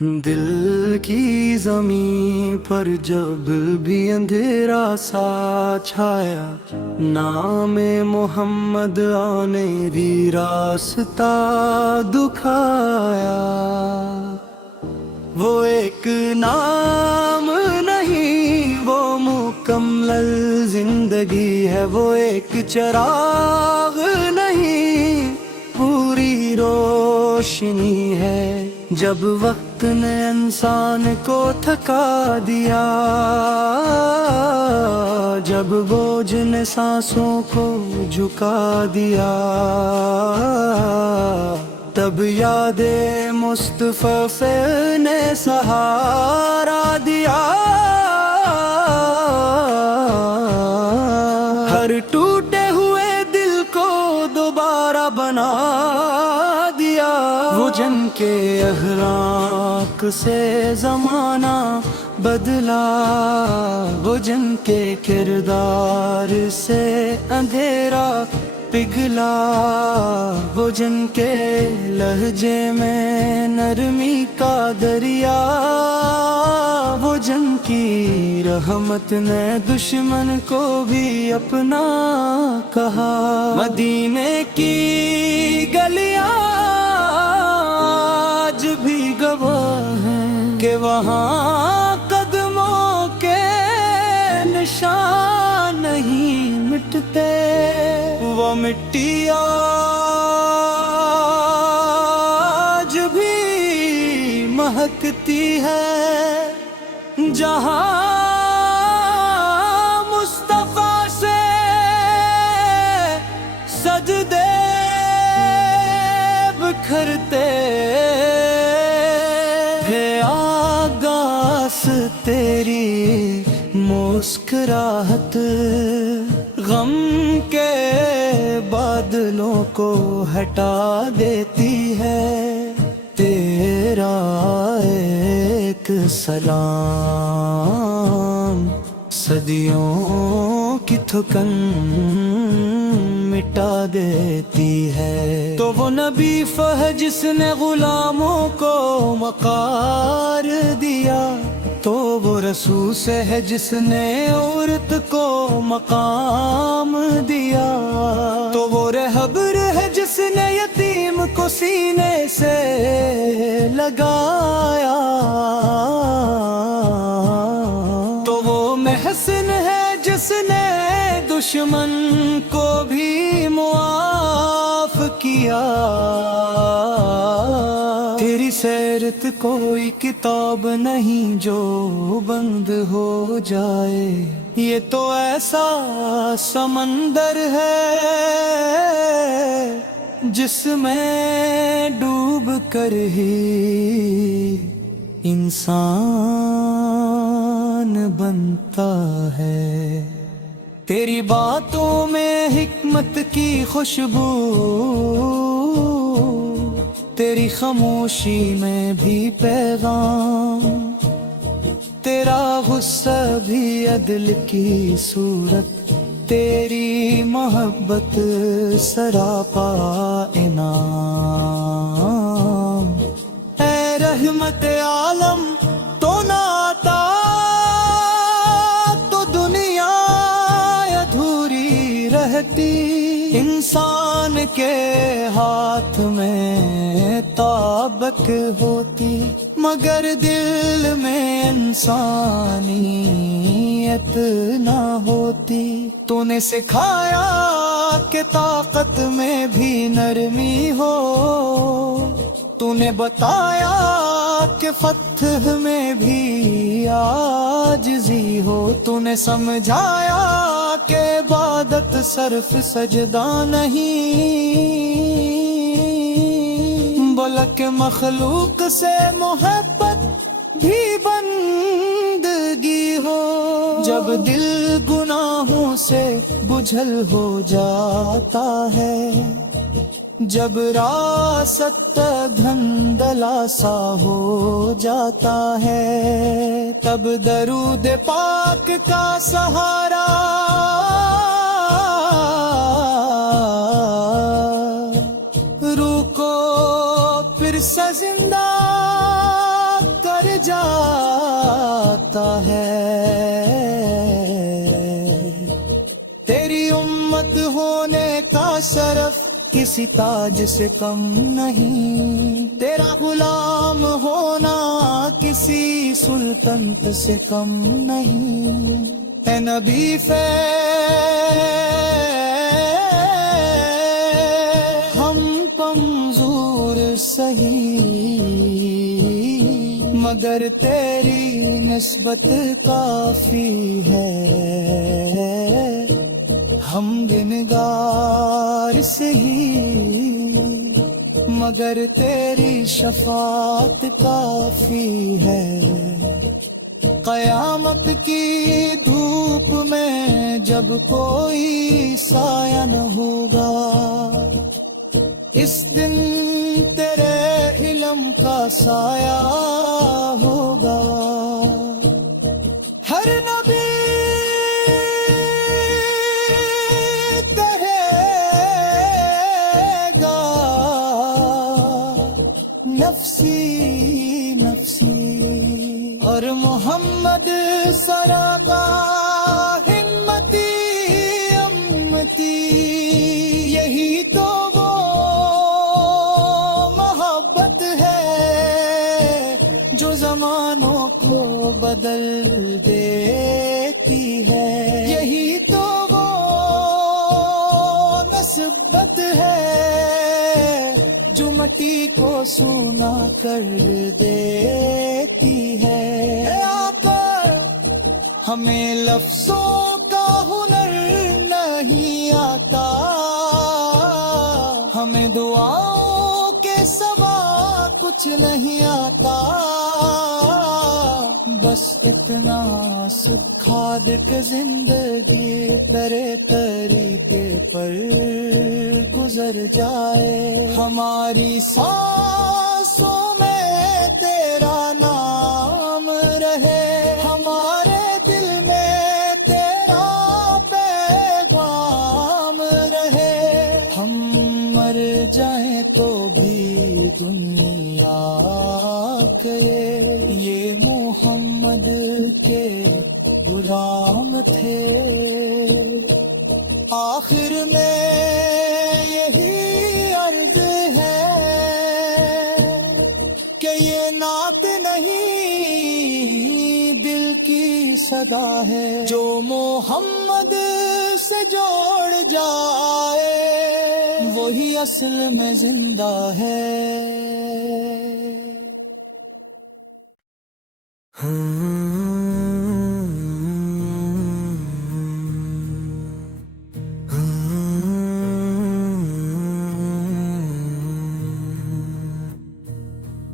دل کی زمین پر جب بھی اندھیرا سا چھایا، نام محمد آنے بھی راستہ دکھایا۔ وہ ایک نام نہیں، وہ مکمل زندگی ہے۔ وہ ایک چراغ نہیں، پوری روشنی ہے۔ جب وقت نے انسان کو تھکا دیا، جب بوجھ نے سانسوں کو جھکا دیا، تب یاد مصطفیٰ نے سہارا دیا۔ ہر ٹوٹے ہوئے دل کو دوبارہ بنا دیا۔ وہ جن کے اخلاق سے زمانہ بدلا، وہ جن کے کردار سے اندھیرا پگھلا، وہ جن کے لہجے میں نرمی کا دریا، وہ جن کی رحمت نے دشمن کو بھی اپنا کہا۔ مدینے کی گلیاں آج بھی گواہ ہیں کہ وہاں قدموں کے نشان نہیں مٹتے۔ وہ مٹی آج بھی مہکتی ہے جہاں مصطفیٰ سے سجدے بکھرتے ہے۔ آغاز تیری مسکراہٹ غم کے بادلوں کو ہٹا دیتی ہے۔ تیرا ایک سلام صدیوں کی تھکن مٹا دیتی ہے۔ تو وہ نبی ہے جس نے غلاموں کو وقار دیا، تو وہ رسول سے ہے جس نے عورت کو مقام دیا، تو وہ رہبر ہے جس نے یتیم کو سینے سے لگایا، تو وہ محسن ہے جس نے دشمن کو بھی معاف کیا۔ تیری سیرت کوئی کتاب نہیں جو بند ہو جائے، یہ تو ایسا سمندر ہے جس میں ڈوب کر ہی انسان بنتا ہے۔ تیری باتوں میں حکمت کی خوشبو، تیری خاموشی میں بھی پیغام، تیرا غصہ بھی عدل کی صورت، تیری محبت سراپا انعام۔ اے رحمت عالم تو نہ آتا تو دنیا ادھوری رہتی۔ انسان کے ہاتھ میں طاقت ہوتی، مگر دل میں انسانیت نہ ہوتی۔ تو نے سکھایا کہ طاقت میں بھی نرمی ہو، تو نے بتایا کہ فتح میں بھی عاجزی ہو، تو نے سمجھایا کہ عبادت صرف سجدہ نہیں، بلکہ مخلوق سے محبت بھی بندگی ہو۔ جب دل گناہوں سے بجھل ہو جاتا ہے، جب راست دھندلا سا ہو جاتا ہے، تب درود پاک کا سہارا روح کو پھر سے زندہ جاتا ہے۔ تیری امت ہونے کا شرف کسی تاج سے کم نہیں، تیرا غلام ہونا کسی سلطنت سے کم نہیں۔ اے نبی ہم کمزور سہی، مگر تیری نسبت کافی ہے۔ ہم گنہگار سہی، مگر تیری شفاعت کافی ہے۔ قیامت کی دھوپ میں جب کوئی سایہ نہ ہوگا، اس دن تیرے علم کا سایہ ہوگا۔ ہر نبی کہے گا نفسی نفسی، اور محمد سراقا ہمتی امتی، یہی تو وہ محبت ہے جو زمانوں کو بدل دیتی ہے۔ یہی تو وہ نسبت ہے جو مٹی کو سونا کر دیتی ہے۔ اے آقا ہمیں لفظوں کا ہنر نہیں آتا، ہمیں دعاؤں کے سوا کچھ نہیں آتا، بس اتنا سکھا دے کہ زندگی تیرے طریقے پر گزر جائے۔ ہماری سانسوں میں تیرا نام رہے، ہمارے دل میں تیرا پیغام رہے۔ ہم مر جائیں تو بھی دنیا کے یہ محمد کے غلام تھے۔ آخر میں یہی عرض ہے کہ یہ نعت نہیں دل کی صدا ہے، جو محمد سے جوڑ جائے وہی اصل میں زندہ ہے۔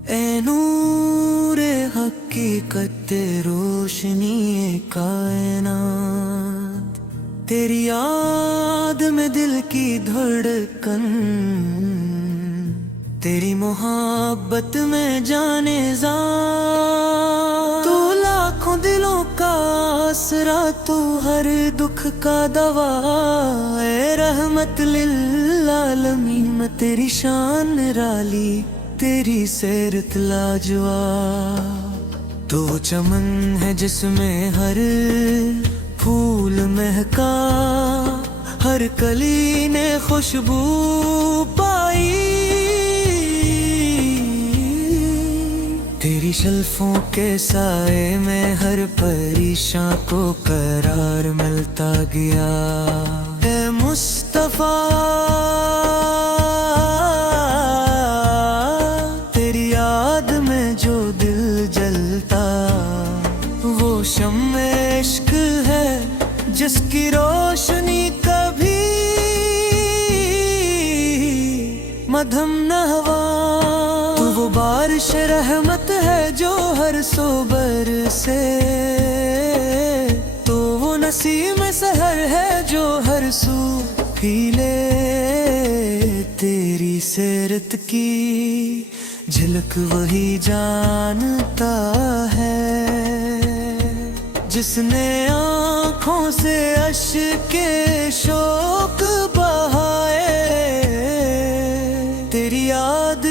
اے نور حقیقت روشنی کائنات، تیری یاد میں دل کی دھڑکن، تیری محبت میں جانے تو لاکھوں دلوں کا آسرا، تو ہر دکھ کا دوا، اے رحمت للعالمین میں تیری شان نرالی، تیری سیرت لاجواب، تو چمن ہے جس میں ہر پھول مہکا، ہر کلی نے خوشبو پائی، تیری شلفوں کے سائے میں ہر پریشاں کو قرار ملتا گیا۔ اے مصطفیٰ تیری یاد میں جو دل جلتا، وہ شمع عشق ہے جس کی روشنی کبھی مدھم نہ ہوا، تو وہ بارش رحمت ہے جو ہر صبر سے، تو وہ نسیم سحر ہے جو ہر سو پھیلے، تیری سیرت کی جھلک وہی جانتا ہے جس نے آنکھوں سے اشک شوق بہائے، تیری یاد